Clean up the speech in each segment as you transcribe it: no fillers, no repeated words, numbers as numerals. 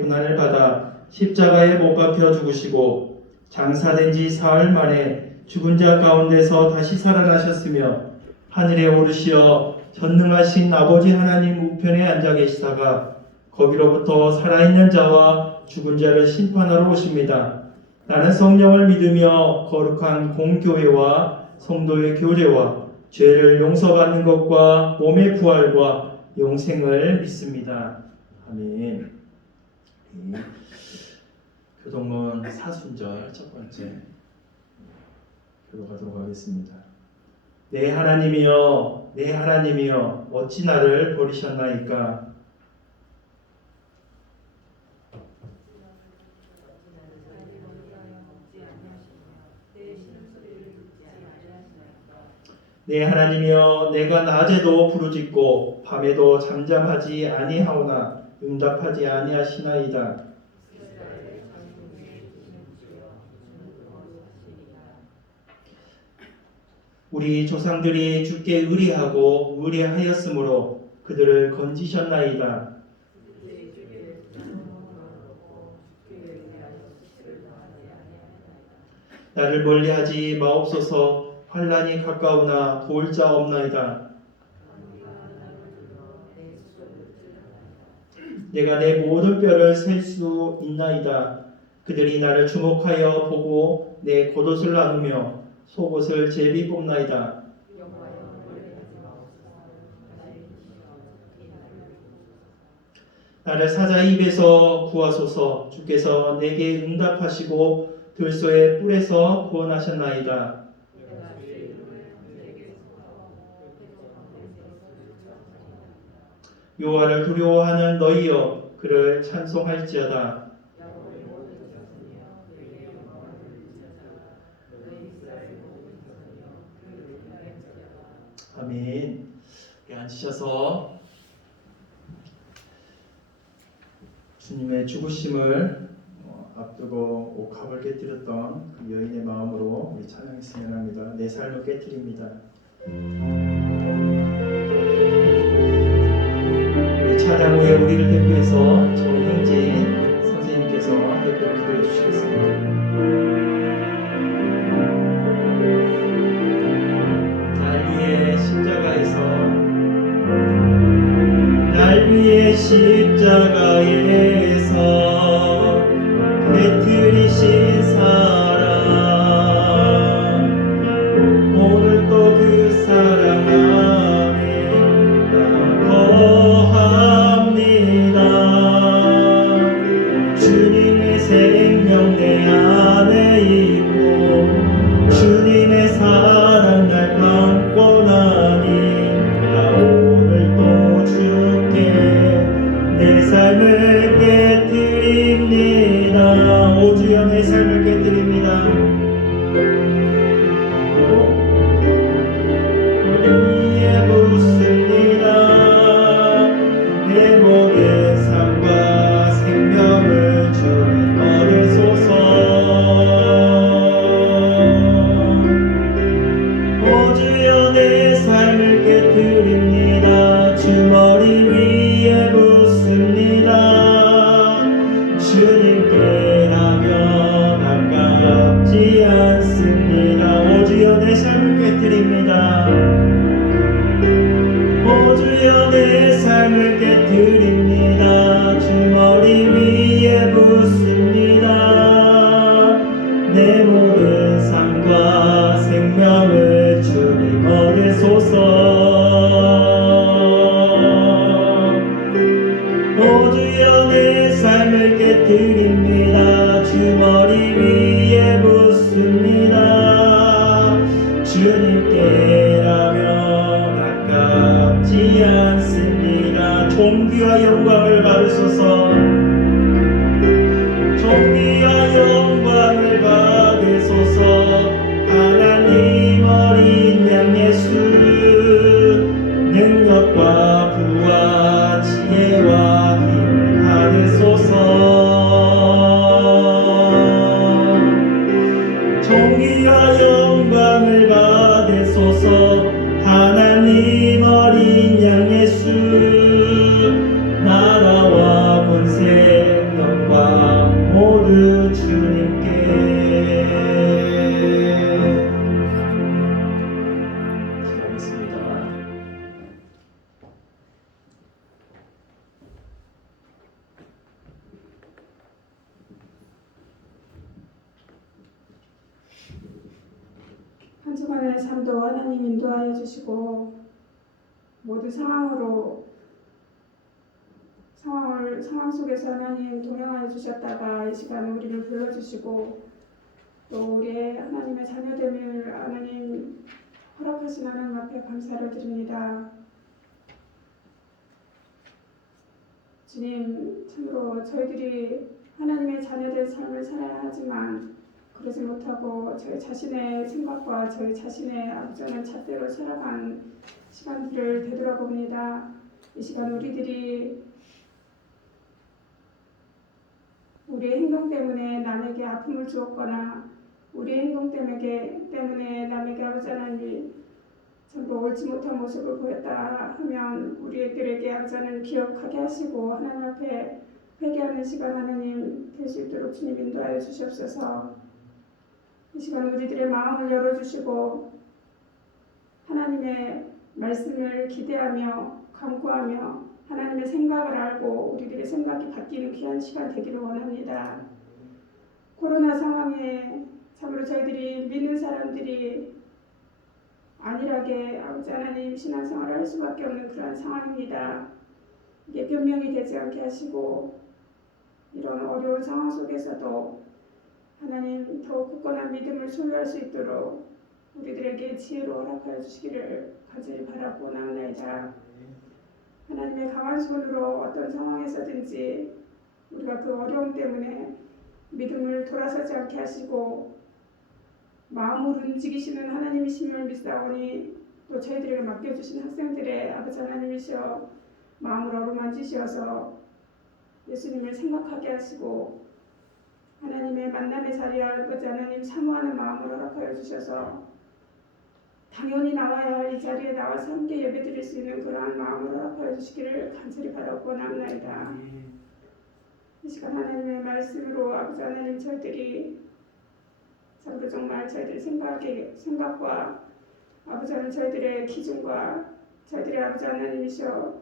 고난을 받아 십자가에 못 박혀 죽으시고 장사된 지 사흘 만에 죽은 자 가운데서 다시 살아나셨으며 하늘에 오르시어 전능하신 아버지 하나님 우편에 앉아 계시다가 거기로부터 살아있는 자와 죽은 자를 심판하러 오십니다. 나는 성령을 믿으며 거룩한 공교회와 성도의 교제와 죄를 용서받는 것과 몸의 부활과 영생을 믿습니다. 아멘. 교동문 사순절 첫 번째 교독하도록 하겠습니다. 내 하나님이여, 내 하나님이여, 어찌 나를 버리셨나이까? 내 하나님이여, 내가 낮에도 부르짖고 밤에도 잠잠하지 아니하오나 응답하지 아니하시나이다. 우리 조상들이 주께 의리하고 의뢰하였으므로 그들을 건지셨나이다. 나를 멀리하지 마옵소서. 환난이 가까우나 도울 자 없나이다. 내가 내 모든 뼈를 셀 수 있나이다. 그들이 나를 주목하여 보고 내 겉옷을 나누며 속옷을 제비 뽑나이다. 나를 사자의 입에서 구하소서. 주께서 내게 응답하시고 들소의 뿔에서 구원하셨나이다. 여호와를 두려워하는 너희여, 그를 찬송할지어다. 아멘. 앉으셔서 주님의 죽으심을 앞두고 옥합을 깨뜨렸던 그 여인의 마음으로 우리 찬양했으면 합니다. 내 삶을 깨뜨립니다. 우리 찬양 후에 우리를 대표해서 정행진 선생님께서 대표를 기도해 주시겠습니다. 날 위해 십자가에서 깨뜨리신 사랑, 오늘 또 그 사랑 안에 거합니다. 주님의 생명 내 안에 있고 주님의 사랑 날 감고 나니 내 삶을 깨뜨립니다. 오 주여, 내 삶을 깨뜨립니다. 위에 묻습니다. 내 모든 삶과 생명을 주님 얻으소서. 오 주여, 내 삶을 깨뜨립니다. 주 머리 위에 주님께라면 아깝지 않습니다. 오 주여, 내 삶을 깨뜨립니다. 오 주여, 내 삶을 깨뜨립니다. 주 머리 위에 붓습니다. 내 모든 삶과 생명을 주님 얻으소서. 오 주여, 내 삶을 깨뜨립니다. 주 머리 위에 붓습니다. 주님께라면 아깝지 않습니다. 존귀와 영광을 받으소서. 존귀와 영광을 받으소서. 하나님 어린 양 예수, 능력과 부와 지혜와 힘을 받으소서. 주간의 삶도 하나님 인도하여 주시고 모든 상황 속에서 하나님 동행하여 주셨다가 이 시간에 우리를 불러주시고 또 우리의 하나님의 자녀됨을 하나님 허락하신 하나님 앞에 감사를 드립니다. 주님, 참으로 저희들이 하나님의 자녀된 삶을 살아야 하지만 그러지 못하고 저희 자신의 생각과 저희 자신의 앞서는 잣대로 살아간 시간들을 되돌아봅니다. 이 시간 우리들이 우리의 행동 때문에 남에게 아픔을 주었거나 우리의 행동 때문에 남에게 아버지 하나님이 참으로 옳지 못한 모습을 보였다 하면 우리들에게 아버지 하나님 기억하게 하시고 하나님 앞에 회개하는 시간 하나님 될 수 있도록 주님 인도하여 주시옵소서. 이 시간 우리들의 마음을 열어주시고 하나님의 말씀을 기대하며 간구하며 하나님의 생각을 알고 우리들의 생각이 바뀌는 귀한 시간 되기를 원합니다. 코로나 상황에 참으로 저희들이 믿는 사람들이 안일하게 아버지 하나님 신앙생활을 할 수밖에 없는 그런 상황입니다. 이게 변명이 되지 않게 하시고 이런 어려운 상황 속에서도 하나님 더욱 굳건한 믿음을 소유할 수 있도록 우리들에게 지혜로 허락하여 주시기를 간절히 바라고 나아나이다. 하나님의 강한 손으로 어떤 상황에서든지 우리가 그 어려움 때문에 믿음을 돌아서지 않게 하시고 마음을 움직이시는 하나님이심을 믿사오니 또 저희들에게 맡겨주신 학생들의 아버지 하나님이시여 마음을 어루만지시어서 예수님을 생각하게 하시고 하나님의 만남의 자리에 아버지 하나님 사모하는 마음을 허락하여 주셔서 당연히 나와야 할 이 자리에 나와서 함께 예배드릴 수 있는 그러한 마음을 허락하여 주시기를 간절히 바라고 나옵나이다. 이 시간 하나님의 말씀으로 아버지 하나님 저희들이 참으로 정말 저희들의 생각과 아버지 하나님 저희들의 기준과 저희들의 아버지 하나님이시여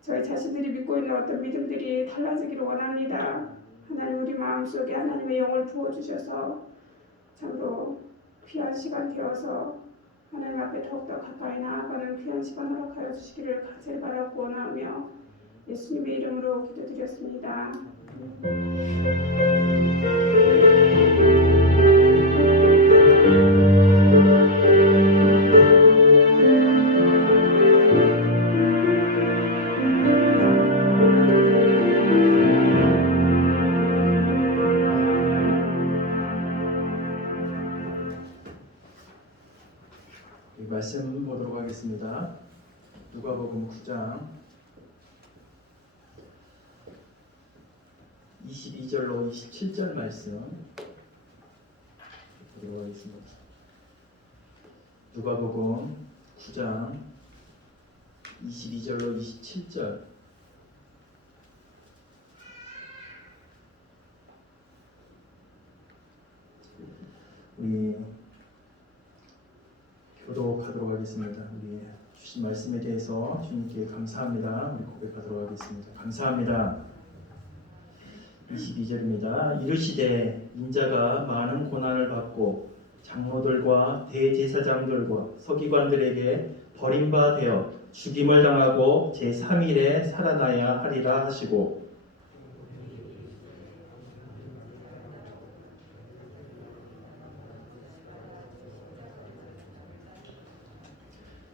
저희 자신들이 믿고 있는 어떤 믿음들이 달라지기를 원합니다. 하나님 우리 마음속에 하나님의 영을 부어주셔서 참으로 귀한 시간 되어서 하나님 앞에 더욱더 가까이 나아가는 귀한 시간 허락하여 주시기를 간절히 바라고 원하며 예수님의 이름으로 기도드렸습니다. 말씀 보도록 하겠습니다. 누가복음 9장 22절로 27절 말씀 보도록 하겠습니다. 누가복음 9장 22절로 27절 우리 교독하도록 하겠습니다. 우리 주신 말씀에 대해서 주님께 감사합니다. 우리 고백하도록 하겠습니다. 감사합니다. 22절입니다. 이르시되 인자가 많은 고난을 받고 장로들과 대제사장들과 서기관들에게 버림바 되어 죽임을 당하고 제3일에 살아나야 하리라 하시고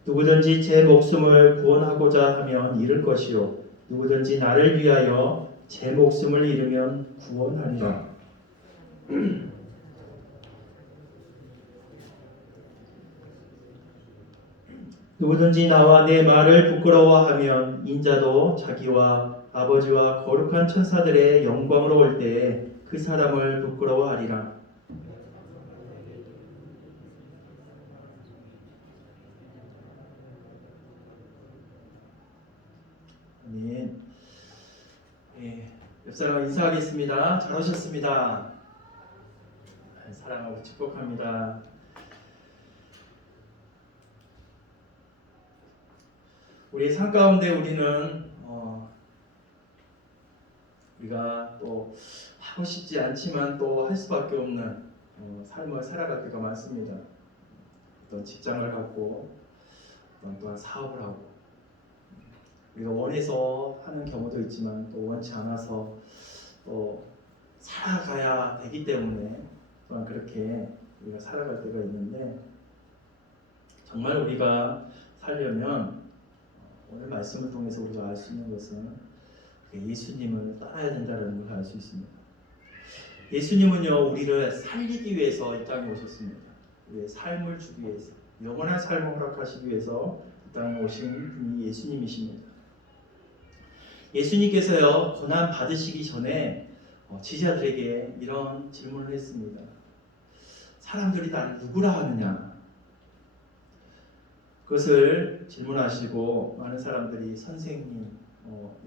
누구든지 제 목숨을 구원하고자 하면 잃을 것이요 누구든지 나를 위하여 제 목숨을 잃으면 구원하리라. 누구든지 나와 내 말을 부끄러워하면 인자도 자기와 아버지와 거룩한 천사들의 영광으로 올 때에 그 사람을 부끄러워하리라. 아멘. 옆사람 인사하겠습니다. 잘하셨습니다. 사랑하고 축복합니다. 우리 삶 가운데 우리는 우리가 또 하고 싶지 않지만 또 할 수밖에 없는 삶을 살아갈 때가 많습니다. 어떤 직장을 갖고 또한 사업을 하고 우리가 원해서 하는 경우도 있지만 또 원치 않아서 또 살아가야 되기 때문에 또한 그렇게 우리가 살아갈 때가 있는데 정말 우리가 살려면 오늘 말씀을 통해서 우리가 알 수 있는 것은 예수님을 따라야 된다는 걸 알 수 있습니다. 예수님은요 우리를 살리기 위해서 이 땅에 오셨습니다. 우리의 삶을 주기 위해서 영원한 삶을 허락하시기 위해서 이 땅에 오신 분이 예수님이십니다. 예수님께서요 고난 받으시기 전에 제자들에게 이런 질문을 했습니다. 사람들이 나를 누구라 하느냐? 그것을 질문하시고 많은 사람들이 선생님,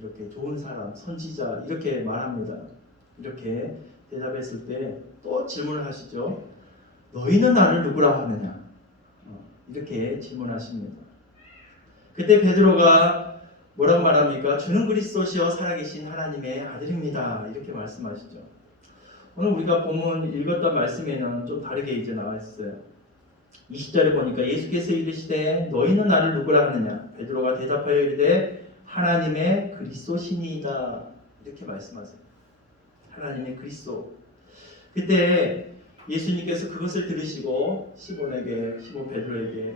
이렇게 좋은 사람, 선지자 이렇게 말합니다. 이렇게 대답했을 때 또 질문을 하시죠. 너희는 나를 누구라 하느냐? 이렇게 질문하십니다. 그때 베드로가 뭐라고 말합니까? 주는 그리스도시요 살아계신 하나님의 아들입니다. 이렇게 말씀하시죠. 오늘 우리가 본문 읽었던 말씀에는 좀 다르게 이제 나와 있어요. 20절에 보니까 예수께서 이르시되 너희는 나를 누구라 하느냐? 베드로가 대답하여 이르되 하나님의 그리스도시니이다. 이렇게 말씀하세요. 하나님의 그리스도. 그때 예수님께서 그것을 들으시고 시몬 베드로에게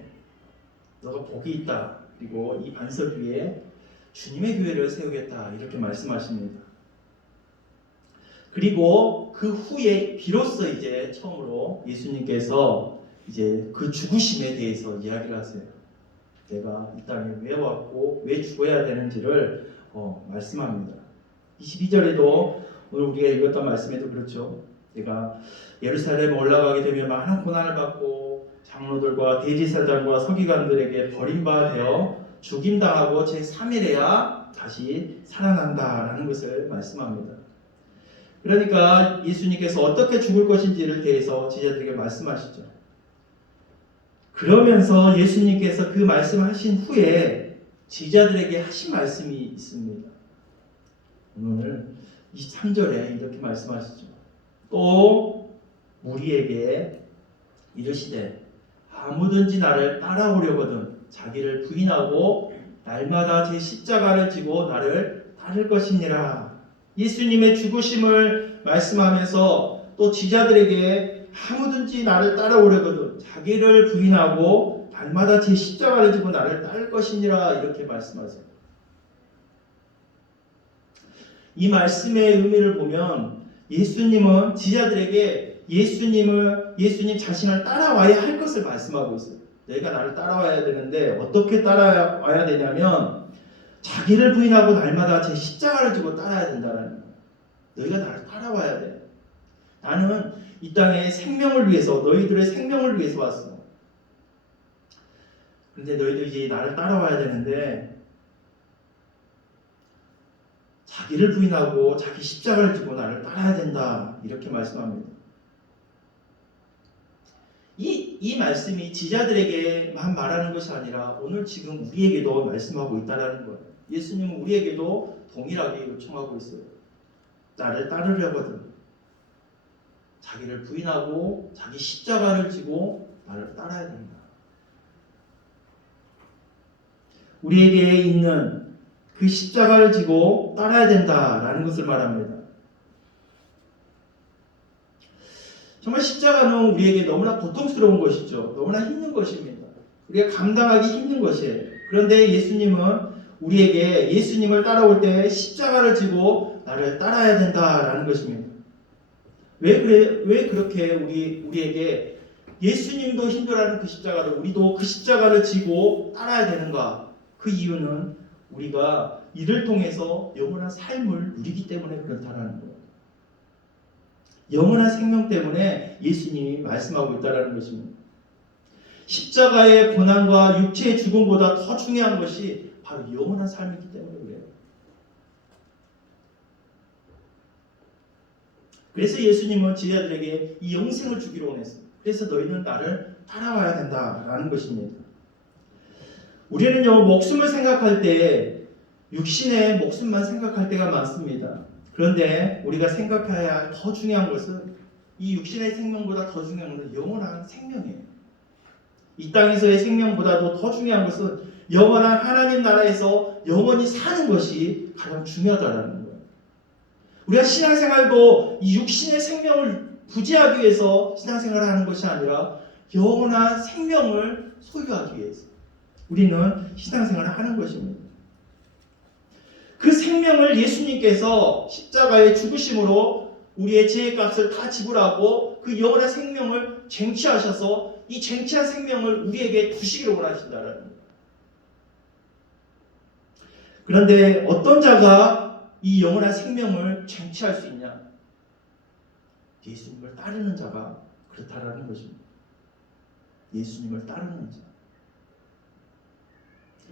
너가 복이 있다. 그리고 이 반석 위에 주님의 교회를 세우겠다. 이렇게 말씀하십니다. 그리고 그 후에 비로소 이제 처음으로 예수님께서 이제 그 죽으심에 대해서 이야기를 하세요. 내가 이 땅에 왜 왔고 왜 죽어야 되는지를 말씀합니다. 22절에도 오늘 우리가 읽었던 말씀에도 그렇죠. 내가 예루살렘에 올라가게 되면 많은 고난을 받고 장로들과 대제사장과 서기관들에게 버림받아 죽임당하고 제3일에야 다시 살아난다라는 것을 말씀합니다. 그러니까 예수님께서 어떻게 죽을 것인지를 대해서 제자들에게 말씀하시죠. 그러면서 예수님께서 그 말씀을 하신 후에 제자들에게 하신 말씀이 있습니다. 오늘 23절에 이렇게 말씀하시죠. 또 무리에게 이르시되 아무든지 나를 따라오려거든 자기를 부인하고 날마다 제 십자가를 지고 나를 따를 것이니라. 예수님의 죽으심을 말씀하면서 또 제자들에게 아무든지 나를 따라오려거든 자기를 부인하고 날마다 제 십자가를 지고 나를 따를 것이니라. 이렇게 말씀하세요. 이 말씀의 의미를 보면 예수님은 제자들에게 예수님 자신을 따라와야 할 것을 말씀하고 있어요. 내가 나를 따라와야 되는데 어떻게 따라와야 되냐면 자기를 부인하고 날마다 제 십자가를 지고 따라야 된다는 거예요. 너희가 나를 따라와야 돼. 나는 이 땅에 생명을 위해서 너희들의 생명을 위해서 왔어. 그런데 너희도 이제 나를 따라와야 되는데 자기를 부인하고 자기 십자가를 지고 나를 따라야 된다. 이렇게 말씀합니다. 이 말씀이 제자들에게만 말하는 것이 아니라 오늘 지금 우리에게도 말씀하고 있다는 거예요. 예수님은 우리에게도 동일하게 요청하고 있어요. 나를 따르려거든 자기를 부인하고 자기 십자가를 지고 나를 따라야 된다. 우리에게 있는 그 십자가를 지고 따라야 된다라는 것을 말합니다. 정말 십자가는 우리에게 너무나 고통스러운 것이죠. 너무나 힘든 것입니다. 우리가 감당하기 힘든 것이에요. 그런데 예수님은 우리에게 예수님을 따라올 때 십자가를 지고 나를 따라야 된다라는 것입니다. 왜 그렇게 우리에게 예수님도 힘들어하는 그 십자가를 우리도 그 십자가를 지고 따라야 되는가? 그 이유는 우리가 이를 통해서 영원한 삶을 누리기 때문에 그렇다는 거예요. 영원한 생명 때문에 예수님이 말씀하고 있다는 것입니다. 십자가의 고난과 육체의 죽음보다 더 중요한 것이 바로 영원한 삶이기 때문에 그래요. 그래서 예수님은 제자들에게 이 영생을 주기로 원했어요. 그래서 너희는 나를 따라와야 된다라는 것입니다. 우리는요 목숨을 생각할 때 육신의 목숨만 생각할 때가 많습니다. 그런데 우리가 생각해야 할 더 중요한 것은 이 육신의 생명보다 더 중요한 것은 영원한 생명이에요. 이 땅에서의 생명보다도 더 중요한 것은 영원한 하나님 나라에서 영원히 사는 것이 가장 중요하다는 거예요. 우리가 신앙생활도 이 육신의 생명을 부지하기 위해서 신앙생활을 하는 것이 아니라 영원한 생명을 소유하기 위해서 우리는 신앙생활을 하는 것입니다. 그 생명을 예수님께서 십자가의 죽으심으로 우리의 죄값을 다 지불하고 그 영원한 생명을 쟁취하셔서 이 쟁취한 생명을 우리에게 주시기를 원하신다는 거예요. 그런데 어떤 자가 이 영원한 생명을 쟁취할 수 있냐? 예수님을 따르는 자가 그렇다라는 것입니다. 예수님을 따르는 자.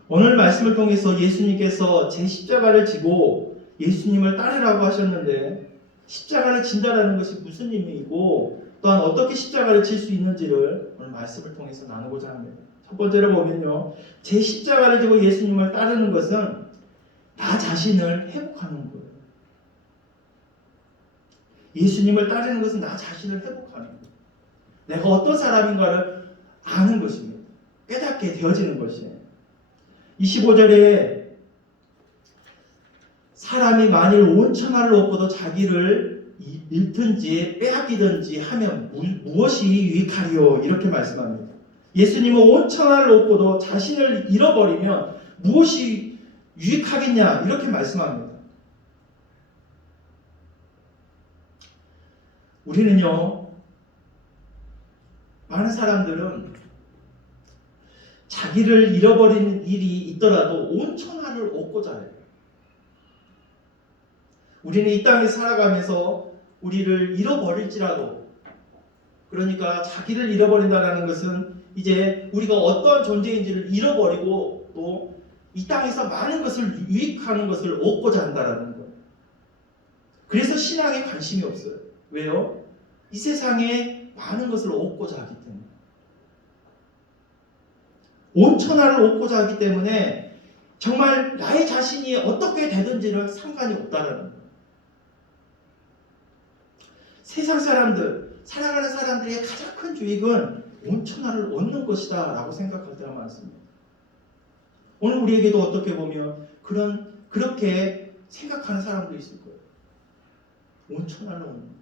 오늘 말씀을 통해서 예수님께서 제 십자가를 지고 예수님을 따르라고 하셨는데 십자가를 진다라는 것이 무슨 의미이고 또한 어떻게 십자가를 질 수 있는지를 오늘 말씀을 통해서 나누고자 합니다. 첫 번째로 보면요. 제 십자가를 지고 예수님을 따르는 것은 나 자신을 회복하는 거예요. 예수님을 따르는 것은 나 자신을 회복하는 거예요. 내가 어떤 사람인가를 아는 것입니다. 깨닫게 되어지는 것이에요. 25절에 사람이 만일 온 천하를 얻고도 자기를 잃든지 빼앗기든지 하면 무엇이 유익하리요? 이렇게 말씀합니다. 예수님은 온 천하를 얻고도 자신을 잃어버리면 무엇이 유익하겠냐? 이렇게 말씀합니다. 우리는요, 많은 사람들은 자기를 잃어버리는 일이 있더라도 온 천하를 얻고자 해요. 우리는 이 땅에 살아가면서 우리를 잃어버릴지라도, 그러니까 자기를 잃어버린다는 것은 이제 우리가 어떠한 존재인지를 잃어버리고 또 이 땅에서 많은 것을 유익하는 것을 얻고자 한다는 거예요. 그래서 신앙에 관심이 없어요. 왜요? 이 세상에 많은 것을 얻고자 하기 때문에. 온 천하를 얻고자 하기 때문에 정말 나의 자신이 어떻게 되든지는 상관이 없다는 거예요. 세상 사람들, 살아가는 사람들의 가장 큰 유익은 온 천하를 얻는 것이다 라고 생각할 때가 많습니다. 오늘 우리에게도 어떻게 보면 그렇게 생각하는 사람도 있을 거예요. 온 천하를 얻는 것.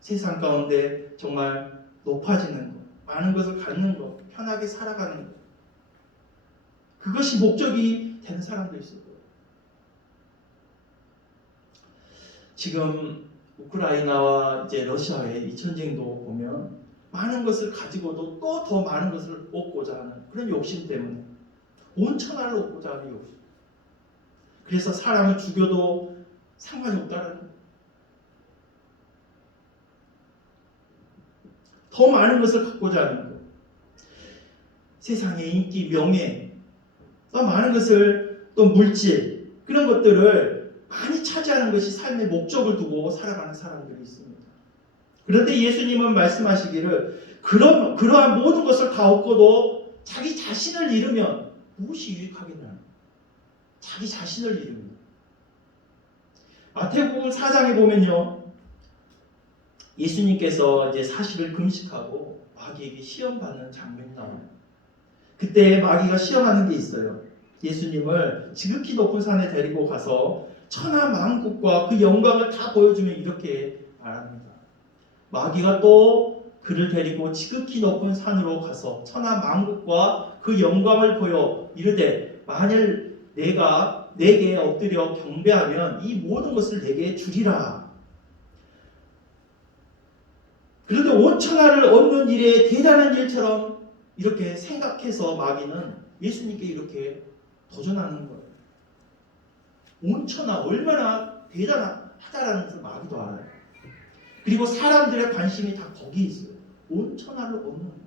세상 가운데 정말 높아지는 것, 많은 것을 갖는 것, 편하게 살아가는 것. 그것이 목적이 되는 사람도 있을 거예요. 지금 우크라이나와 이제 러시아의 이 전쟁도 보면 많은 것을 가지고도 또 더 많은 것을 얻고자 하는 그런 욕심 때문에 온 천하를 얻고자 하는 욕심. 그래서 사람을 죽여도 상관이 없다는 거예요. 더 많은 것을 갖고자 하는 것. 세상의 인기, 명예, 또 많은 것을 또 물질 그런 것들을 많이 차지하는 것이 삶의 목적을 두고 살아가는 사람들이 있습니다. 그런데 예수님은 말씀하시기를 그러한 모든 것을 다 얻고도 자기 자신을 잃으면 무엇이 유익하겠나? 자기 자신을 잃으면. 마태복음 4장에 보면요. 예수님께서 이제 40일 금식하고 마귀에게 시험받는 장면이 나와요. 그때 마귀가 시험하는 게 있어요. 예수님을 지극히 높은 산에 데리고 가서 천하 만국과 그 영광을 다 보여주면 이렇게 말합니다. 마귀가 또 그를 데리고 지극히 높은 산으로 가서 천하 만국과 그 영광을 보여 이르되 만일 내가 내게 엎드려 경배하면 이 모든 것을 내게 주리라. 그런데 온 천하를 얻는 일에 대단한 일처럼 이렇게 생각해서 마귀는 예수님께 이렇게 도전하는 거예요. 온 천하 얼마나 대단하다라는 것을 마귀도 알아요. 그리고 사람들의 관심이 다 거기에 있어요. 온 천하를 얻는 거예요.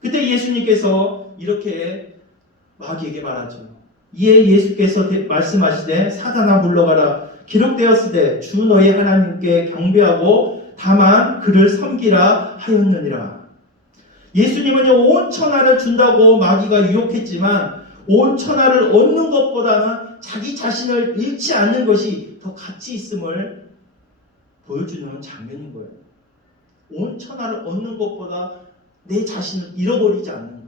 그때 예수님께서 이렇게 마귀에게 말하죠. 이에 예수께서 말씀하시되 사단아 물러가라. 기록되었으되 주 너희 하나님께 경배하고 다만 그를 섬기라 하였느니라. 예수님은 온 천하를 준다고 마귀가 유혹했지만 온 천하를 얻는 것보다는 자기 자신을 잃지 않는 것이 더 가치 있음을 보여주는 장면인 거예요. 온 천하를 얻는 것보다 내 자신을 잃어버리지 않는 것.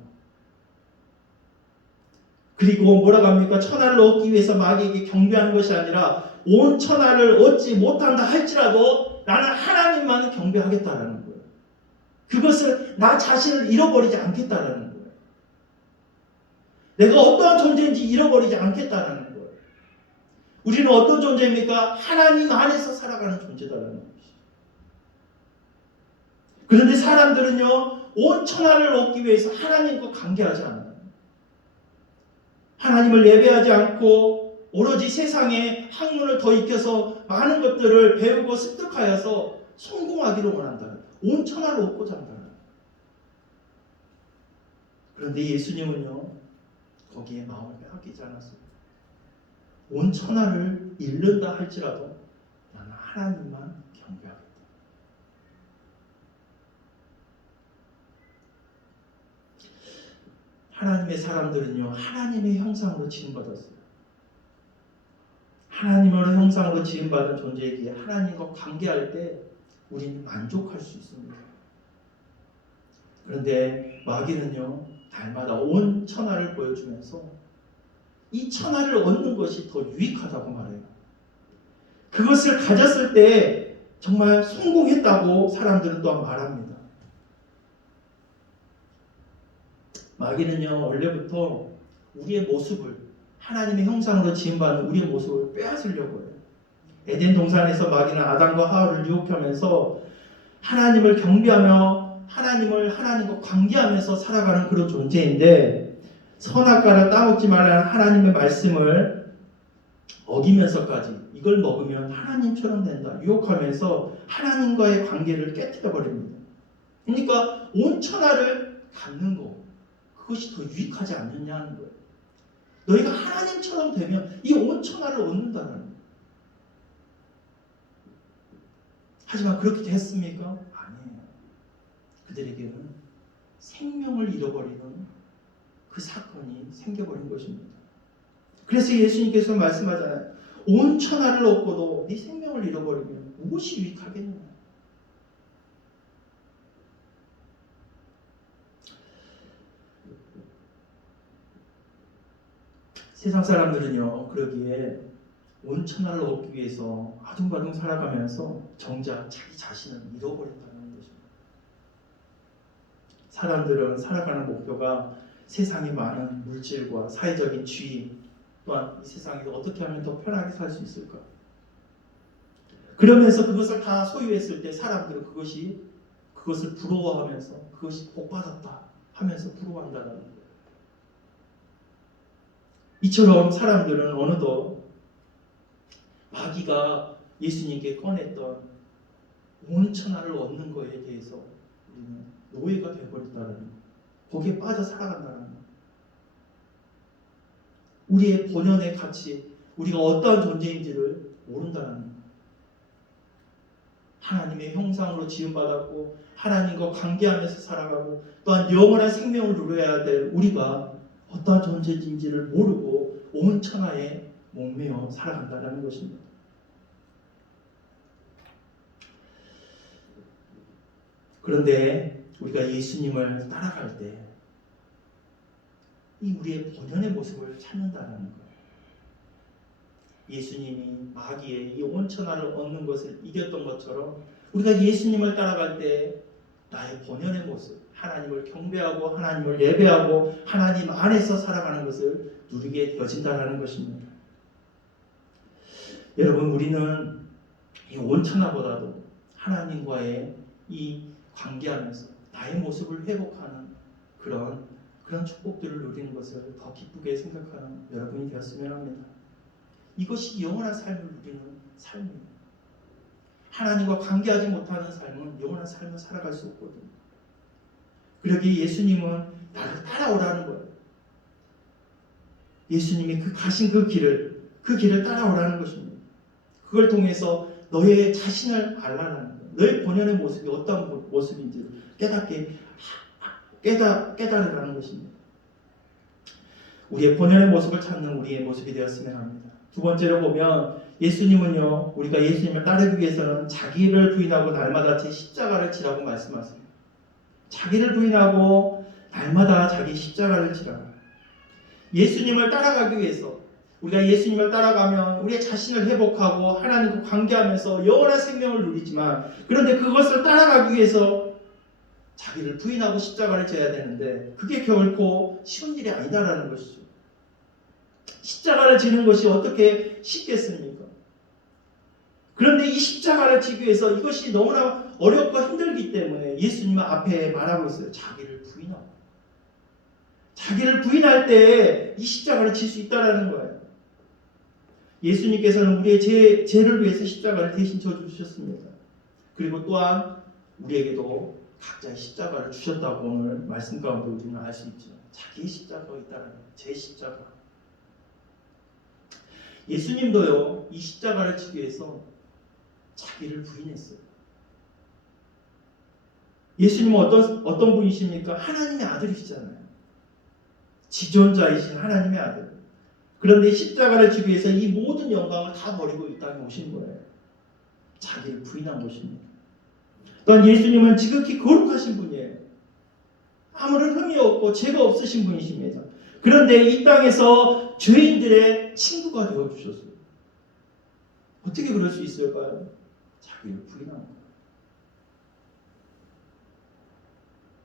그리고 뭐라고 합니까? 천하를 얻기 위해서 마귀에게 경배하는 것이 아니라 온 천하를 얻지 못한다 할지라도 나는 하나님만 경배하겠다라는 거예요. 그것을 나 자신을 잃어버리지 않겠다라는 거예요. 내가 어떠한 존재인지 잃어버리지 않겠다라는 거예요. 우리는 어떤 존재입니까? 하나님 안에서 살아가는 존재다라는 것이죠. 그런데 사람들은요, 온 천하를 얻기 위해서 하나님과 관계하지 않아요. 하나님을 예배하지 않고 오로지 세상에 학문을 더 익혀서 많은 것들을 배우고 습득하여서 성공하기를 원한다는, 온 천하를 얻고자 한다는. 그런데 예수님은요, 거기에 마음을 빼앗기지 않았어요. 온 천하를 잃는다 할지라도 나는 하나님만 경배하겠다. 하나님의 사람들은요, 하나님의 형상으로 지음받았어요. 하나님의 형상으로 지음받은 존재이기에 하나님과 관계할 때 우리는 만족할 수 있습니다. 그런데 마귀는요, 날마다 온 천하를 보여주면서 이 천하를 얻는 것이 더 유익하다고 말해요. 그것을 가졌을 때 정말 성공했다고 사람들은 또한 말합니다. 마귀는요, 원래부터 우리의 모습을, 하나님의 형상으로 지음받은 우리의 모습을 빼앗으려고 해요. 에덴 동산에서 마귀는 아담과 하와를 유혹하면서 하나님을 경배하며 하나님과 관계하면서 살아가는 그런 존재인데, 선악과를 따먹지 말라는 하나님의 말씀을 어기면서까지 이걸 먹으면 하나님처럼 된다 유혹하면서 하나님과의 관계를 깨뜨려 버립니다. 그러니까 온 천하를 갖는 거, 그것이 더 유익하지 않느냐 하는 거예요. 너희가 하나님처럼 되면 이 온 천하를 얻는다는 거예요. 하지만 그렇게 됐습니까? 아니에요. 그들에게는 생명을 잃어버리는 그 사건이 생겨버린 것입니다. 그래서 예수님께서 말씀하잖아요. 온 천하를 얻고도 네 생명을 잃어버리면 무엇이 유익하겠느냐. 세상 사람들은요, 그러기에 온 천하를 얻기 위해서 아둥바둥 살아가면서 정작 자기 자신을 잃어버린다는 것입니다. 사람들은 살아가는 목표가 세상에 많은 물질과 사회적인 지위, 또한 이 세상에서 어떻게 하면 더 편하게 살 수 있을까? 그러면서 그것을 다 소유했을 때 사람들은 그것을 부러워하면서 그것이 복받았다 하면서 부러워한다는 거예요. 이처럼 사람들은 어느덧 마귀가 예수님께 꺼냈던 온 천하를 얻는 것에 대해서 우리는 노예가 되어버렸다는 거예요. 거기에 빠져 살아간다는 거예요. 우리의 본연의 가치, 우리가 어떠한 존재인지를 모른다는 거예요. 하나님의 형상으로 지음받았고 하나님과 관계하면서 살아가고 또한 영원한 생명을 누려야 될 우리가 어떠한 존재인지를 모르고 온 천하에 목매어 살아간다는 것입니다. 그런데 우리가 예수님을 따라갈 때 이 우리의 본연의 모습을 찾는다는 거예요. 예수님이 마귀의 이 온 천하를 얻는 것을 이겼던 것처럼 우리가 예수님을 따라갈 때 나의 본연의 모습, 하나님을 경배하고 하나님을 예배하고 하나님 안에서 살아가는 것을 누리게 되어진다는 것입니다. 여러분, 우리는 이 온 천하보다도 하나님과의 이 관계하면서 나의 모습을 회복하는 그런 축복들을 누리는 것을 더 기쁘게 생각하는 여러분이 되었으면 합니다. 이것이 영원한 삶을 누리는 삶입니다. 하나님과 관계하지 못하는 삶은 영원한 삶을 살아갈 수 없거든요. 그러기에 예수님은 나를 따라오라는 거예요. 예수님이 가신 그 길을 따라오라는 것입니다. 그걸 통해서 너의 자신을 알라는 거예요. 너의 본연의 모습이 어떤 모습인지를 깨달으라는 것입니다. 우리의 본연의 모습을 찾는 우리의 모습이 되었으면 합니다. 두 번째로 보면 예수님은요, 우리가 예수님을 따르기 위해서는 자기를 부인하고 날마다 제 십자가를 지라고 말씀하세요. 자기를 부인하고 날마다 자기 십자가를 지라. 예수님을 따라가기 위해서, 우리가 예수님을 따라가면 우리의 자신을 회복하고 하나님과 관계하면서 영원한 생명을 누리지만, 그런데 그것을 따라가기 위해서 자기를 부인하고 십자가를 져야 되는데 그게 결코 쉬운 일이 아니다라는 것이죠. 십자가를 지는 것이 어떻게 쉽겠습니까? 그런데 이 십자가를 지기 위해서 이것이 너무나 어렵고 힘들기 때문에 예수님은 앞에 말하고 있어요. 자기를 부인하고. 자기를 부인할 때 이 십자가를 질 수 있다는 거예요. 예수님께서는 우리의 죄를 위해서 십자가를 대신 져주셨습니다. 그리고 또한 우리에게도 각자의 십자가를 주셨다고 오늘 말씀 가운데 우리는 알 수 있죠. 자기의 십자가가 있다는 거예요. 제 십자가. 예수님도요, 이 십자가를 지기 위해서 자기를 부인했어요. 예수님은 어떤 분이십니까? 하나님의 아들이시잖아요. 지존자이신 하나님의 아들. 그런데 십자가를 지기 위해서 이 모든 영광을 다 버리고 이 땅에 오신 거예요. 자기를 부인한 것입니다. 또한 예수님은 지극히 거룩하신 분이에요. 아무런 흠이 없고 죄가 없으신 분이십니다. 그런데 이 땅에서 죄인들의 친구가 되어주셨어요. 어떻게 그럴 수 있을까요? 자기를 부인한 거예요.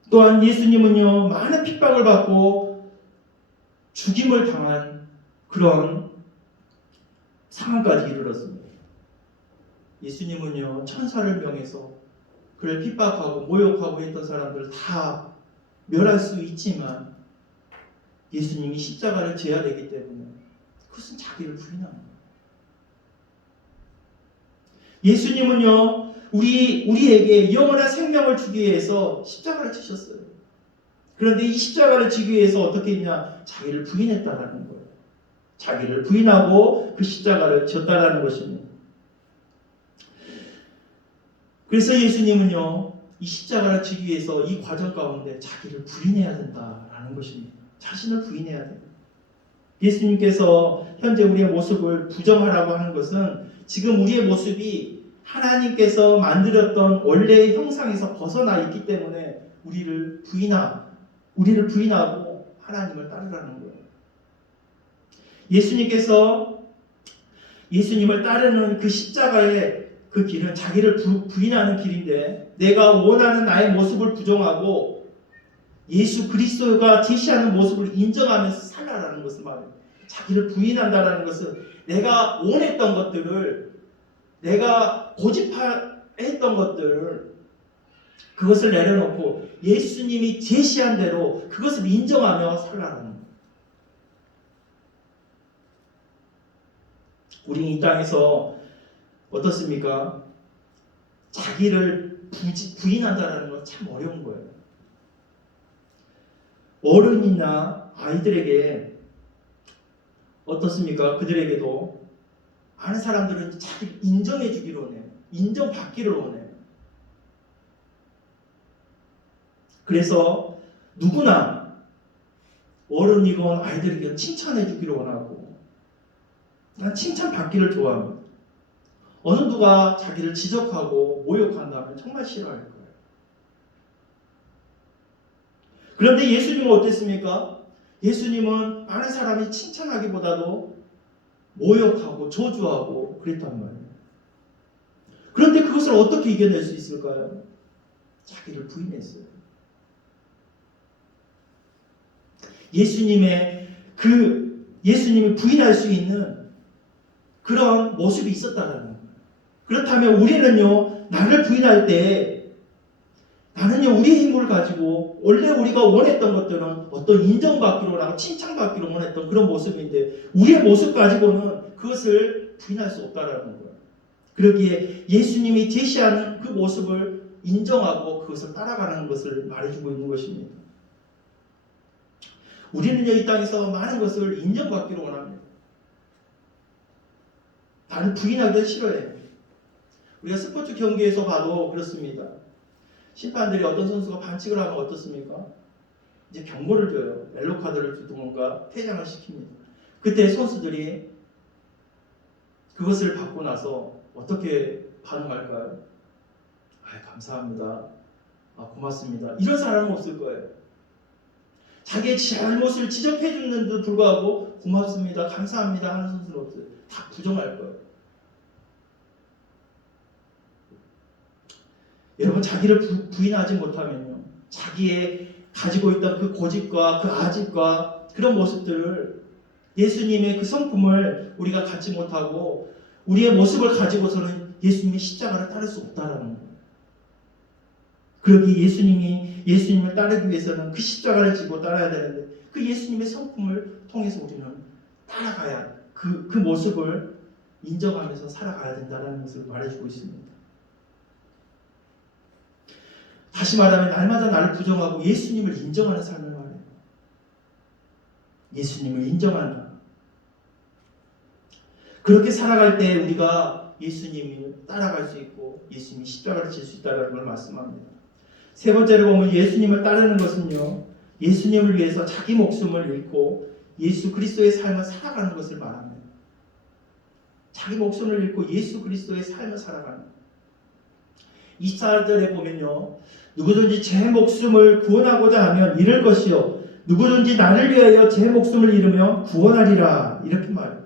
또한 예수님은요, 많은 핍박을 받고 죽임을 당한 그런 상황까지 이르렀습니다. 예수님은요, 천사를 명해서 그를 핍박하고 모욕하고 했던 사람들을 다 멸할 수 있지만 예수님이 십자가를 져야 되기 때문에 그것은 자기를 부인한 거예요. 예수님은요, 우리에게 영원한 생명을 주기 위해서 십자가를 지셨어요. 그런데 이 십자가를 지기 위해서 어떻게 했냐? 자기를 부인했다라는 거예요. 자기를 부인하고 그 십자가를 졌다라는 것입니다. 그래서 예수님은요, 이 십자가를 지기 위해서 이 과정 가운데 자기를 부인해야 된다라는 것입니다. 자신을 부인해야 돼요. 예수님께서 현재 우리의 모습을 부정하라고 하는 것은 지금 우리의 모습이 하나님께서 만들었던 원래의 형상에서 벗어나 있기 때문에 우리를 부인하고 하나님을 따르라는 거예요. 예수님을 따르는 그 십자가의 그 길은 자기를 부인하는 길인데, 내가 원하는 나의 모습을 부정하고 예수 그리스도가 제시하는 모습을 인정하면서 살아라는 것을 말해요. 자기를 부인한다라는 것은 내가 원했던 것들을, 내가 고집했던 것들을, 그것을 내려놓고 예수님이 제시한 대로 그것을 인정하며 살아라는 거예요. 우리는 이 땅에서 어떻습니까? 자기를 부인한다는 건 참 어려운 거예요. 어른이나 아이들에게 어떻습니까? 그들에게도 많은 사람들은 자기를 인정해 주기를 원해요. 인정받기를 원해요. 그래서 누구나 어른이건 아이들에게 칭찬해 주기를 원하고, 난 칭찬받기를 좋아합니다. 어느 누가 자기를 지적하고 모욕한다면 정말 싫어할 거예요. 그런데 예수님은 어땠습니까? 예수님은 많은 사람이 칭찬하기보다도 모욕하고 저주하고 그랬단 말이에요. 그런데 그것을 어떻게 이겨낼 수 있을까요? 자기를 부인했어요. 예수님이 부인할 수 있는 그런 모습이 있었다는 거예요. 그렇다면 우리는요, 나를 부인할 때 나는요, 우리의 힘을 가지고 원래 우리가 원했던 것들은 어떤 인정받기로 하고 칭찬받기로 원했던 그런 모습인데, 우리의 모습 가지고는 그것을 부인할 수 없다라는 거예요. 그러기에 예수님이 제시하는 그 모습을 인정하고 그것을 따라가는 것을 말해주고 있는 것입니다. 우리는요, 이 땅에서 많은 것을 인정받기로 원합니다. 나를 부인하기를 싫어해요. 우리가 스포츠 경기에서 봐도 그렇습니다. 심판들이 어떤 선수가 반칙을 하면 어떻습니까? 이제 경고를 줘요. 옐로카드를 주든가 퇴장을 시킵니다. 그때 선수들이 그것을 받고 나서 어떻게 반응할까요? 감사합니다. 고맙습니다. 이런 사람은 없을 거예요. 자기의 잘못을 지적해 주는데도 불구하고 고맙습니다. 감사합니다 하는 선수는 없어요. 다 부정할 거예요. 여러분, 자기를 부인하지 못하면요, 자기의 가지고 있던 그 고집과 그 아집과 그런 모습들을, 예수님의 그 성품을 우리가 갖지 못하고 우리의 모습을 가지고서는 예수님의 십자가를 따를 수 없다라는 거예요. 그러기 예수님을 따르기 위해서는 그 십자가를 지고 따라야 되는데, 그 예수님의 성품을 통해서 우리는 따라가야, 그 모습을 인정하면서 살아가야 된다는 것을 말해주고 있습니다. 다시 말하면 날마다 나를 부정하고 예수님을 인정하는 삶을 말해요. 예수님을 인정한다. 그렇게 살아갈 때 우리가 예수님을 따라갈 수 있고 예수님이 십자가를 질 수 있다는 걸 말씀합니다. 세 번째로 보면 예수님을 따르는 것은요, 예수님을 위해서 자기 목숨을 잃고 예수 그리스도의 삶을 살아가는 것을 말합니다. 자기 목숨을 잃고 예수 그리스도의 삶을 살아가는. 24절에 보면요, 누구든지 제 목숨을 구원하고자 하면 잃을 것이요, 누구든지 나를 위하여 제 목숨을 잃으면 구원하리라, 이렇게 말해요.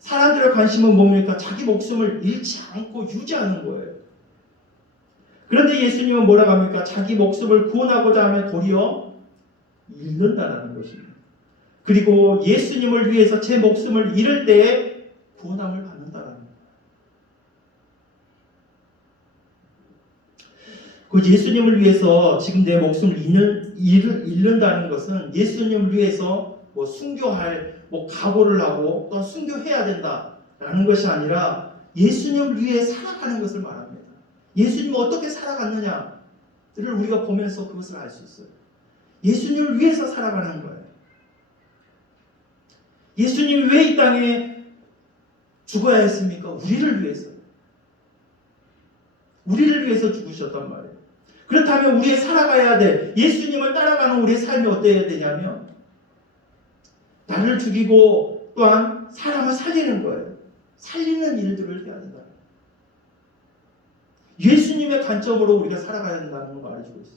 사람들의 관심은 뭡니까? 자기 목숨을 잃지 않고 유지하는 거예요. 그런데 예수님은 뭐라고 합니까? 자기 목숨을 구원하고자 하면 도리어 잃는다는 것입니다. 그리고 예수님을 위해서 제 목숨을 잃을 때에 구원함을 받는다는 거예요. 그 예수님을 위해서 지금 내 목숨을 잃는다는 것은 예수님을 위해서 순교할 각오를 하고 또 순교해야 된다라는 것이 아니라 예수님을 위해 살아가는 것을 말합니다. 예수님이 어떻게 살아갔느냐를 우리가 보면서 그것을 알 수 있어요. 예수님을 위해서 살아가는 거예요. 예수님이 왜 이 땅에 죽어야 했습니까? 우리를 위해서. 우리를 위해서 죽으셨단 말이에요. 그렇다면 우리의 살아가야 될, 예수님을 따라가는 우리의 삶이 어때야 되냐면, 나를 죽이고 또한 사람을 살리는 거예요. 살리는 일들을 해야 된다. 예수님의 관점으로 우리가 살아가야 된다는 걸 말해주고 있어요.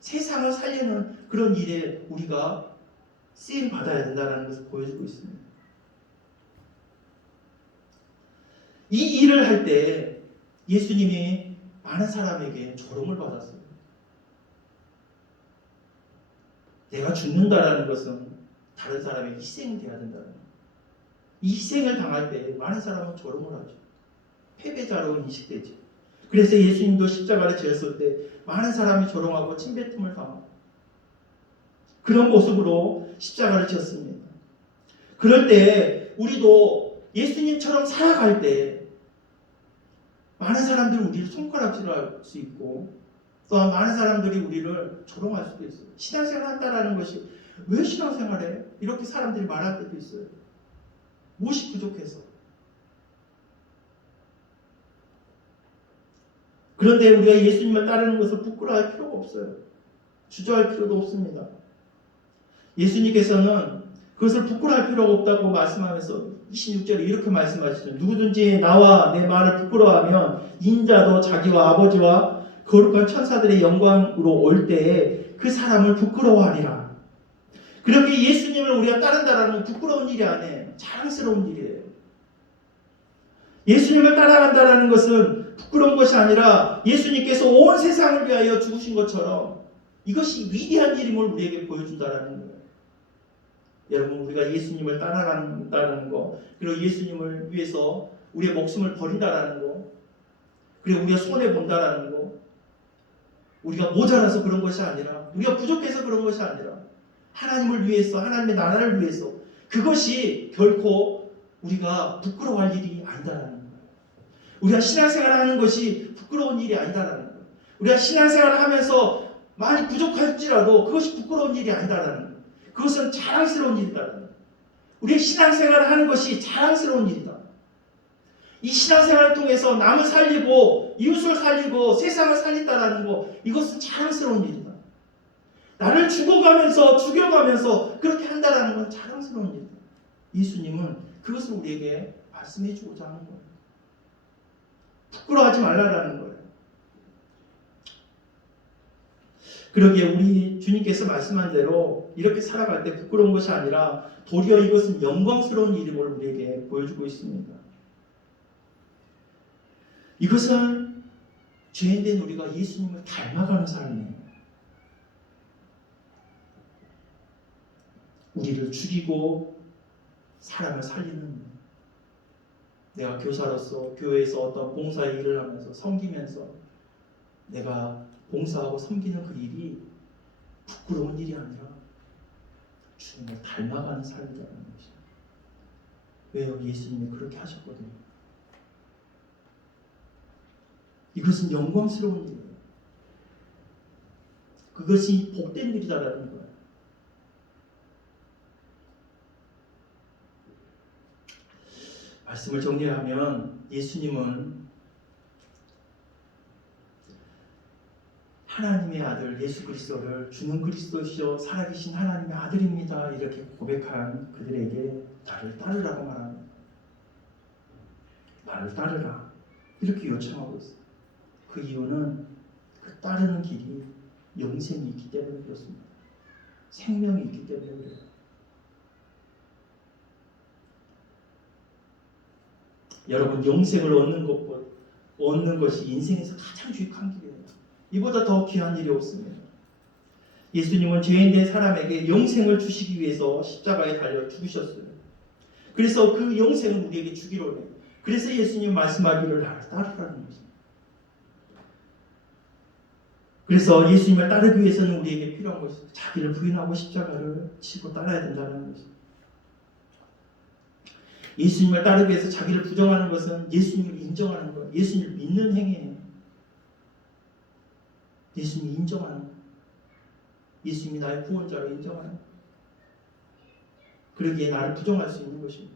세상을 살리는 그런 일에 우리가 쓰임 받아야 된다는 것을 보여주고 있습니다. 이 일을 할 때 예수님이 많은 사람에게 조롱을 받았어요. 내가 죽는다라는 것은 다른 사람의 희생이 돼야 된다는 거예요. 이 희생을 당할 때 많은 사람은 조롱을 하죠. 패배자로 인식되죠. 그래서 예수님도 십자가를 지었을 때 많은 사람이 조롱하고 침뱉음을 당하고 그런 모습으로 십자가를 지었습니다. 그럴 때 우리도 예수님처럼 살아갈 때 많은 사람들이 우리를 손가락질할 수 있고 또한 많은 사람들이 우리를 조롱할 수도 있어요. 신앙생활 한다라는 것이 왜 신앙생활해? 이렇게 사람들이 말할 때도 있어요. 무엇이 부족해서. 그런데 우리가 예수님을 따르는 것을 부끄러워할 필요가 없어요. 주저할 필요도 없습니다. 예수님께서는 그것을 부끄러워할 필요가 없다고 말씀하면서 26절에 이렇게 말씀하시죠. 누구든지 나와 내 말을 부끄러워하면 인자도 자기와 아버지와 거룩한 천사들의 영광으로 올 때에 그 사람을 부끄러워하리라. 그렇게 예수님을 우리가 따른다는 건 부끄러운 일이 아니에요. 자랑스러운 일이에요. 예수님을 따라간다는 것은 부끄러운 것이 아니라 예수님께서 온 세상을 위하여 죽으신 것처럼 이것이 위대한 일임을 우리에게 보여준다는 거예요. 여러분, 우리가 예수님을 따라간다는 거, 그리고 예수님을 위해서 우리의 목숨을 버린다는 거, 그리고 우리가 손해본다는 거, 우리가 모자라서 그런 것이 아니라, 우리가 부족해서 그런 것이 아니라 하나님을 위해서, 하나님의 나라를 위해서, 그것이 결코 우리가 부끄러워할 일이 아니다라는 거예요. 우리가 신앙생활을 하는 것이 부끄러운 일이 아니다라는 거예요. 우리가 신앙생활을 하면서 많이 부족할지라도 그것이 부끄러운 일이 아니다라는 거예요. 그것은 자랑스러운 일이다라는 거예요. 우리의 신앙생활을 하는 것이 자랑스러운 일이다. 이 신앙생활을 통해서 남을 살리고 이웃을 살리고 세상을 살린다라는 거, 이것은 자랑스러운 일이다. 나를 죽여가면서 그렇게 한다라는 건 자랑스러운 일이다. 예수님은 그것을 우리에게 말씀해 주고자 하는 거예요. 부끄러워하지 말라라는 거예요. 그러기에 우리 주님께서 말씀한 대로 이렇게 살아갈 때 부끄러운 것이 아니라 도리어 이것은 영광스러운 일임을 우리에게 보여주고 있습니다. 이것은 죄인된 우리가 예수님을 닮아가는 삶이에요. 우리를 죽이고 사람을 살리는, 내가 교사로서 교회에서 어떤 봉사의 일을 하면서 섬기면서 내가 봉사하고 섬기는 그 일이 부끄러운 일이 아니라 주님을 닮아가는 삶이라는 것이죠. 왜요? 예수님이 그렇게 하셨거든요. 이것은 영광스러운 일이에요. 그것이 복된 일이다라는 거예요. 말씀을 정리하면 예수님은 하나님의 아들 예수 그리스도를 주는 그리스도시요 살아계신 하나님의 아들입니다. 이렇게 고백한 그들에게 나를 따르라고 말합니다. 나를 따르라. 이렇게 요청하고 있어요. 그 이유는 그 따르는 길이 영생이 있기 때문에 그렇습니다. 생명이 있기 때문에 그래요. 여러분, 영생을 얻는 것이 인생에서 가장 유익한 길이에요. 이보다 더 귀한 일이 없습니다. 예수님은 죄인된 사람에게 영생을 주시기 위해서 십자가에 달려 죽으셨어요. 그래서 그 영생을 우리에게 주기로 해요. 그래서 예수님 말씀하기를 나를 따르라는 것입니다. 그래서 예수님을 따르기 위해서는 우리에게 필요한 것이 자기를 부인하고 십자가를 지고 따라야 된다는 것입니다. 예수님을 따르기 위해서 자기를 부정하는 것은 예수님을 인정하는 거예요. 예수님을 믿는 행위예요. 예수님이 인정하는 거예요. 예수님이 나의 구원자로 인정하는 거예요. 그러기에 나를 부정할 수 있는 것입니다.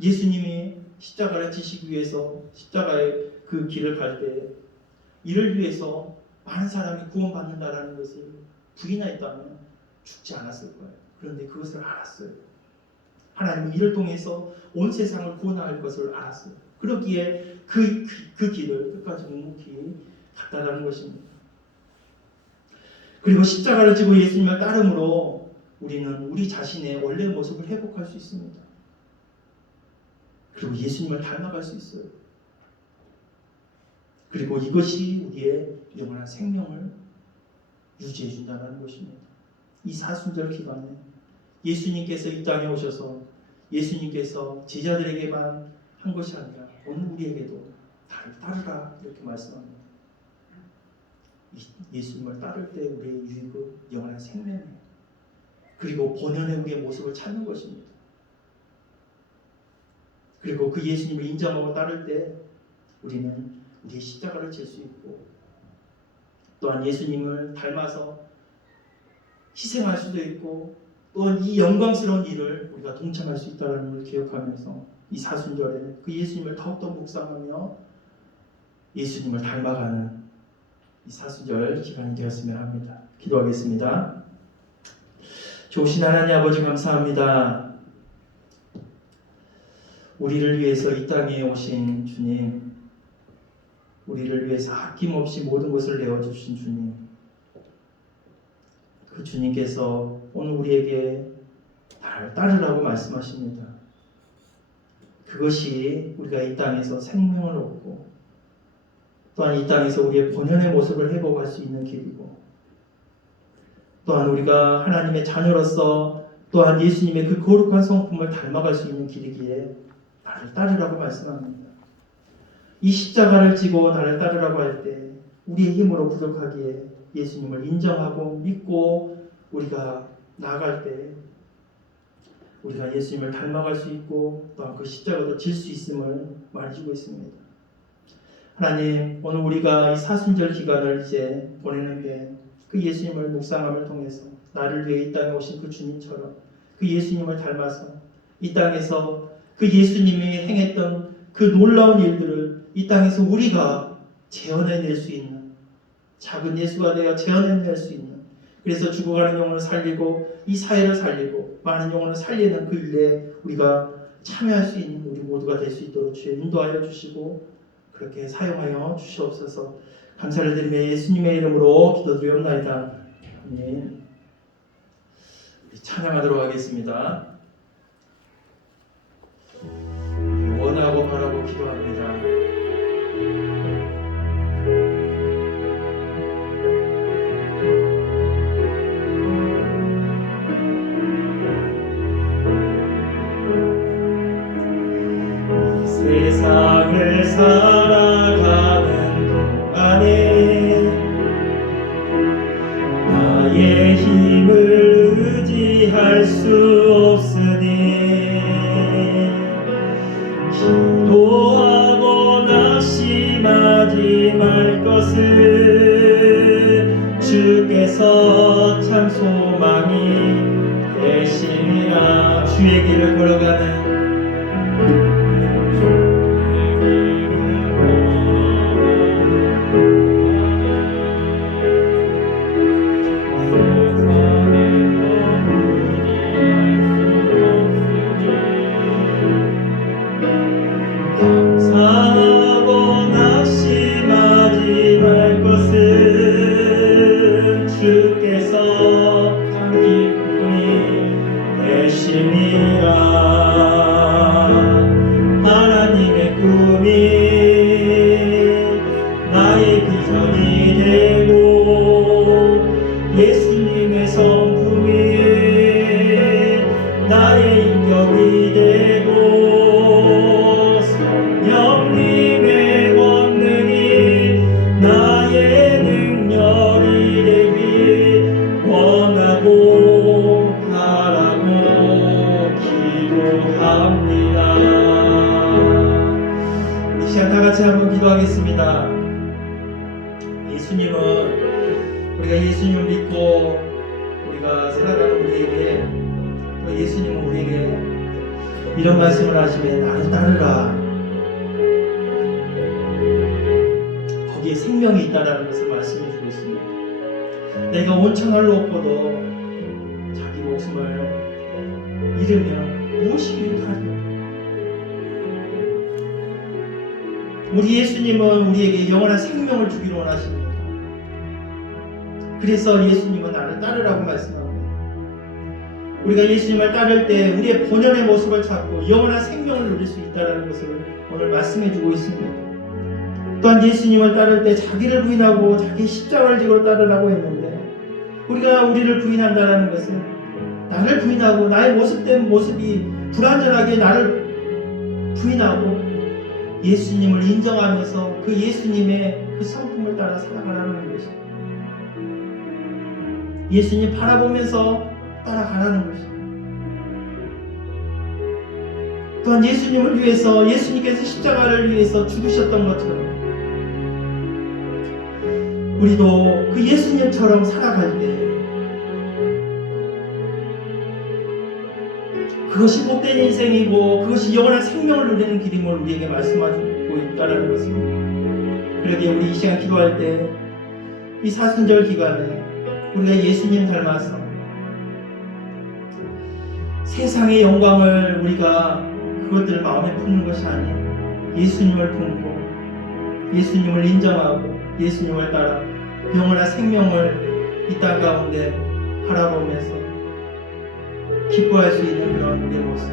예수님이 십자가를 지시기 위해서 십자가의 그 길을 갈 때 이를 위해서 많은 사람이 구원받는다라는 것을 부인하였다면 죽지 않았을 거예요. 그런데 그것을 알았어요. 하나님은 이를 통해서 온 세상을 구원할 것을 알았어요. 그러기에 그 길을 끝까지 묵묵히 갔다라는 것입니다. 그리고 십자가를 지고 예수님을 따름으로 우리는 우리 자신의 원래 모습을 회복할 수 있습니다. 그리고 예수님을 닮아갈 수 있어요. 그리고 이것이 우리의 영원한 생명을 유지해 준다는 것입니다. 이 사순절 기간에 예수님께서 이 땅에 오셔서 예수님께서 제자들에게만 한 것이 아니라 오늘 우리에게도 나를 따르라 이렇게 말씀합니다. 예수님을 따를 때 우리의 유익은 영원한 생명이에요. 그리고 본연의 우리의 모습을 찾는 것입니다. 그리고 그 예수님을 인정하고 따를 때 우리는 우리의 십자가를 질 수 있고 또한 예수님을 닮아서 희생할 수도 있고 또한 이 영광스러운 일을 우리가 동참할 수 있다는 것을 기억하면서 이 사순절에 그 예수님을 더욱더 묵상하며 예수님을 닮아가는 이 사순절 기간이 되었으면 합니다. 기도하겠습니다. 좋으신 하나님 아버지 감사합니다. 우리를 위해서 이 땅에 오신 주님, 우리를 위해서 아낌없이 모든 것을 내어주신 주님, 그 주님께서 오늘 우리에게 나를 따르라고 말씀하십니다. 그것이 우리가 이 땅에서 생명을 얻고 또한 이 땅에서 우리의 본연의 모습을 회복할 수 있는 길이고 또한 우리가 하나님의 자녀로서 또한 예수님의 그 거룩한 성품을 닮아갈 수 있는 길이기에 나를 따르라고 말씀합니다. 이 십자가를 지고 나를 따르라고 할 때 우리의 힘으로 부족하기에 예수님을 인정하고 믿고 우리가 나아갈 때 우리가 예수님을 닮아갈 수 있고 또한 그 십자가도 질 수 있음을 말해주고 있습니다. 하나님, 오늘 우리가 이 사순절 기간을 이제 보내는데 그 예수님을 묵상함을 통해서 나를 위해 이 땅에 오신 그 주님처럼 그 예수님을 닮아서 이 땅에서 그 예수님이 행했던 그 놀라운 일들을 이 땅에서 우리가 재현해낼 수 있는 작은 예수가 되어 재현해낼 수 있는 그래서 죽어가는 영혼을 살리고 이 사회를 살리고 많은 영혼을 살리는 그 일에 우리가 참여할 수 있는 우리 모두가 될 수 있도록 주여 인도하여 주시고 그렇게 사용하여 주시옵소서. 감사를 드리며 예수님의 이름으로 기도드리옵나이다. 아멘. 찬양하도록 하겠습니다. 원하고 바라고 기도합니다. 세상을 살아가는 동안에 나의 힘을 의지할 수 없으니 기도하고 낙심하지 말 것을 주께서 참 소망이 되심이라. 주의 길을 걸어가는 감사하고 낙심하지 말 것을 주께서 참 기쁨이 되심이라. 하나님의 꿈이 나의 비전이 되고 예수님의 성품이 나의 인격이 되고 성령님의 권능이 나의 능력이 되길 원하고 바라고 기도합니다. 이 시간 다 같이 한번 기도하겠습니다. 우리가 예수님을 믿고 우리가 살아가는 우리에게 또 예수님은 우리에게 이런 말씀을 하시면 나를 따르라. 거기에 생명이 있다는 것을 말씀해 주고 있습니다. 내가 온천을 놓고도 자기 목숨을 잃으면 무엇이 유익하리요? 우리 예수님은 우리에게 영원한 생명을 주기를 원하십니다. 그래서 예수님은 나를 따르라고 말씀합니다. 우리가 예수님을 따를 때 우리의 본연의 모습을 찾고 영원한 생명을 누릴 수 있다는 것을 오늘 말씀해 주고 있습니다. 또한 예수님을 따를 때 자기를 부인하고 자기 십자가를 지고 따르라고 했는데 우리가 우리를 부인한다는 것은 나를 부인하고 나의 모습된 모습이 불완전하게 나를 부인하고 예수님을 인정하면서 그 예수님의 그 성품을 따라 살아가라는 것입니다. 예수님 바라보면서 따라가라는 것입니다. 또한 예수님을 위해서 예수님께서 십자가를 위해서 죽으셨던 것처럼 우리도 그 예수님처럼 살아갈 때 그것이 복된 인생이고 그것이 영원한 생명을 누리는 길임을 우리에게 말씀하고 있다는 것입니다. 그러기에 우리 이 시간 기도할 때 이 사순절 기간에 우리가 예수님 닮아서 세상의 영광을 우리가 그것들을 마음에 품는 것이 아니라 예수님을 품고 예수님을 인정하고 예수님을 따라 영원한 생명을 이 땅 가운데 바라보면서 기뻐할 수 있는 그런 우리의 모습.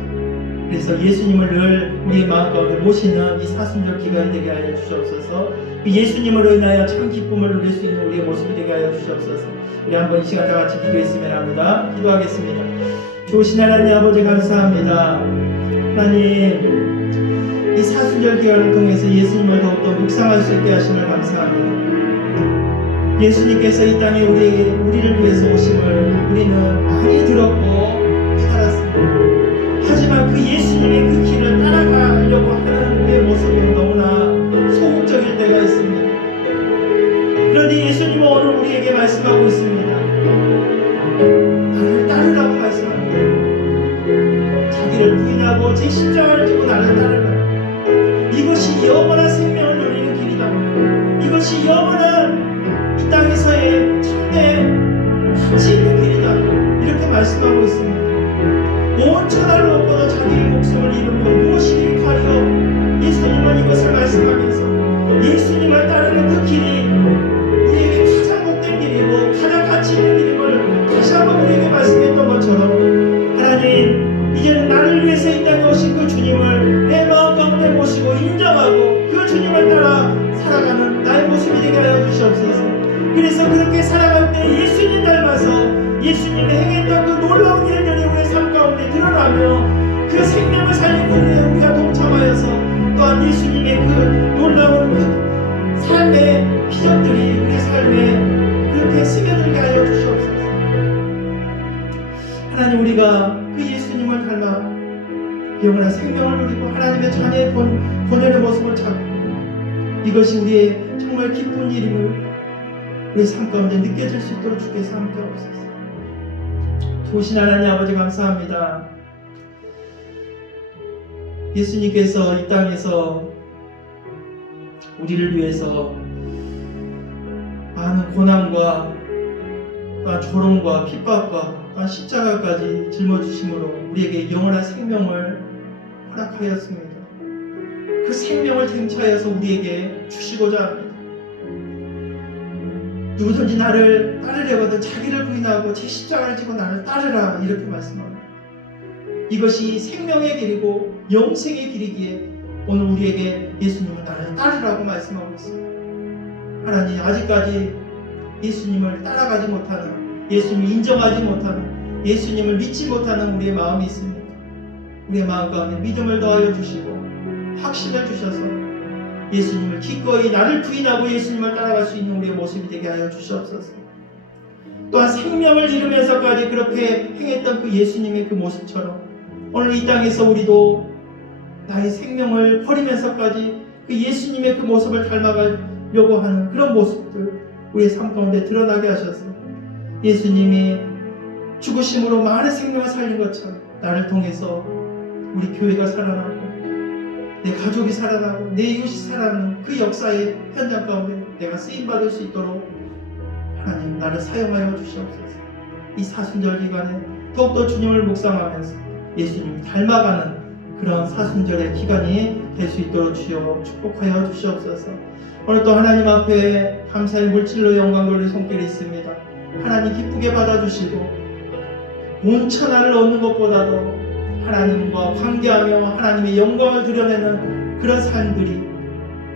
그래서 예수님을 늘 우리의 마음 가운데 모시는 이 사순절 기간이 되게 하여 주시옵소서. 그 예수님으로 인하여 참 기쁨을 누릴 수 있는 우리의 모습이 되게 하여 주시옵소서. 우리 한번 이 시간 다 같이 기도했으면 합니다. 기도하겠습니다. 좋으신 하나님 아버지 감사합니다. 하나님 이 사순절 기간을 통해서 예수님을 더욱더 묵상할 수 있게 하심을 감사합니다. 예수님께서 이 땅에 우리를 위해서 오심을 우리는 많이 들었고 깨달았습니다. 하지만 그 예수님의 그 길을 따라가려고 하는 우리의 모습은 너무나 소극적일 때가 있습니다. 그런데 예수님은 오늘 우리에게 말씀하고 있습니다. 나를 따르라고 말씀합니다. 자기를 부인하고 제 십자가를 지고 나를 따르라. 이것이 영원한 생명을 누리는 길이다. 이것이 영원한 이 땅에서의 참된 가치 살아가는 나의 모습이 되게 하여 주시옵소서. 그래서 그렇게 살아갈 때 예수님 닮아서 예수님이 행했던 그 놀라운 일들이 우리의 삶 가운데 드러나며 그 생명을 살리는 일에 우리가 동참하여서 또한 예수님의 그 놀라운 그 삶의 기적들이 우리의 삶에 그렇게 스며들게 하여 주시옵소서. 하나님, 우리가 그 예수님을 닮아 영원한 생명을 누리고 하나님의 자녀의 본연의 모습을 찾고 이것이 우리의 정말 기쁜 일임을 우리 삶 가운데 느껴질 수 있도록 주께서 함께 하옵소서. 좋으신 하나님 아버지, 감사합니다. 예수님께서 이 땅에서 우리를 위해서 많은 고난과 또한 조롱과 핍박과 또한 십자가까지 짊어지심으로 우리에게 영원한 생명을 허락하였습니다. 그 생명을 쟁취하여서 우리에게 주시고자 합니다. 누구든지 나를 따르려거든 자기를 부인하고 제 십자가를 지고 나를 따르라, 이렇게 말씀합니다. 이것이 생명의 길이고 영생의 길이기에 오늘 우리에게 예수님은 나를 따르라고 말씀하고 있습니다. 하나님, 아직까지 예수님을 따라가지 못하는, 예수님을 인정하지 못하는, 예수님을 믿지 못하는 우리의 마음이 있습니다. 우리의 마음 가운데 믿음을 더하여 주시고 확신을 주셔서 예수님을 기꺼이 나를 부인하고 예수님을 따라갈 수 있는 우리의 모습이 되게 하여 주시옵소서. 또한 생명을 잃으면서까지 그렇게 행했던 그 예수님의 그 모습처럼 오늘 이 땅에서 우리도 나의 생명을 버리면서까지 그 예수님의 그 모습을 닮아가려고 하는 그런 모습들 우리의 삶 가운데 드러나게 하셔서 예수님이 죽으심으로 많은 생명을 살린 것처럼 나를 통해서 우리 교회가 살아나고 내 가족이 살아나고 내 이웃이 살아나는 그 역사의 현장 가운데 내가 쓰임받을 수 있도록 하나님 나를 사용하여 주시옵소서. 이 사순절 기간에 더욱더 주님을 묵상하면서 예수님을 닮아가는 그런 사순절의 기간이 될 수 있도록 주여 축복하여 주시옵소서. 오늘 또 하나님 앞에 감사의 물질로 영광 돌릴 손길이 있습니다. 하나님 기쁘게 받아주시고 온 천하를 얻는 것보다도 하나님과 관계하며 하나님의 영광을 드러내는 그런 삶들이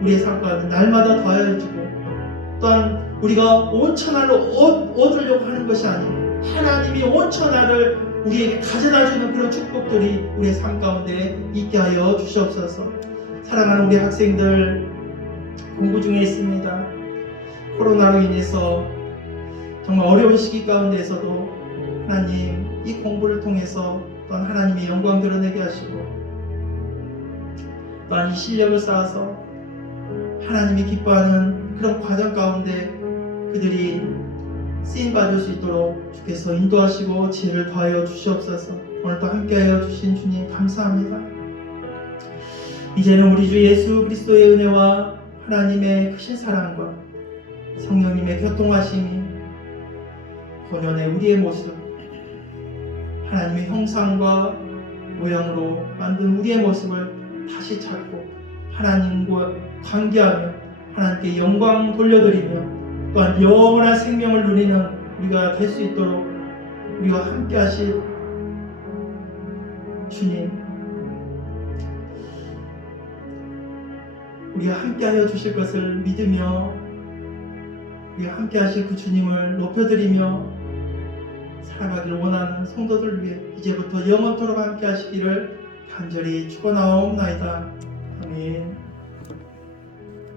우리의 삶 가운데 날마다 더해지고 또한 우리가 온 천하를 얻으려고 하는 것이 아니고 하나님이 온 천하를 우리에게 가져다주는 그런 축복들이 우리의 삶 가운데 있게 하여 주시옵소서. 사랑하는 우리 학생들, 공부 중에 있습니다. 코로나로 인해서 정말 어려운 시기 가운데에서도 하나님 이 공부를 통해서 또한 하나님의 영광 드러내게 하시고 또한 이 실력을 쌓아서 하나님이 기뻐하는 그런 과정 가운데 그들이 쓰임받을 수 있도록 주께서 인도하시고 지혜를 더하여 주시옵소서. 오늘도 함께하여 주신 주님 감사합니다. 이제는 우리 주 예수 그리스도의 은혜와 하나님의 크신 사랑과 성령님의 교통하심이 본연의 우리의 모습, 하나님의 형상과 모양으로 만든 우리의 모습을 다시 찾고 하나님과 관계하며 하나님께 영광 돌려드리며 또한 영원한 생명을 누리는 우리가 될 수 있도록 우리와 함께 하실 주님, 우리가 함께 하여 주실 것을 믿으며 우리가 함께 하실 그 주님을 높여드리며 살아가기를 원하는 성도들 위해 이제부터 영원토록 함께 하시기를 간절히 축원하옵나이다. 아멘.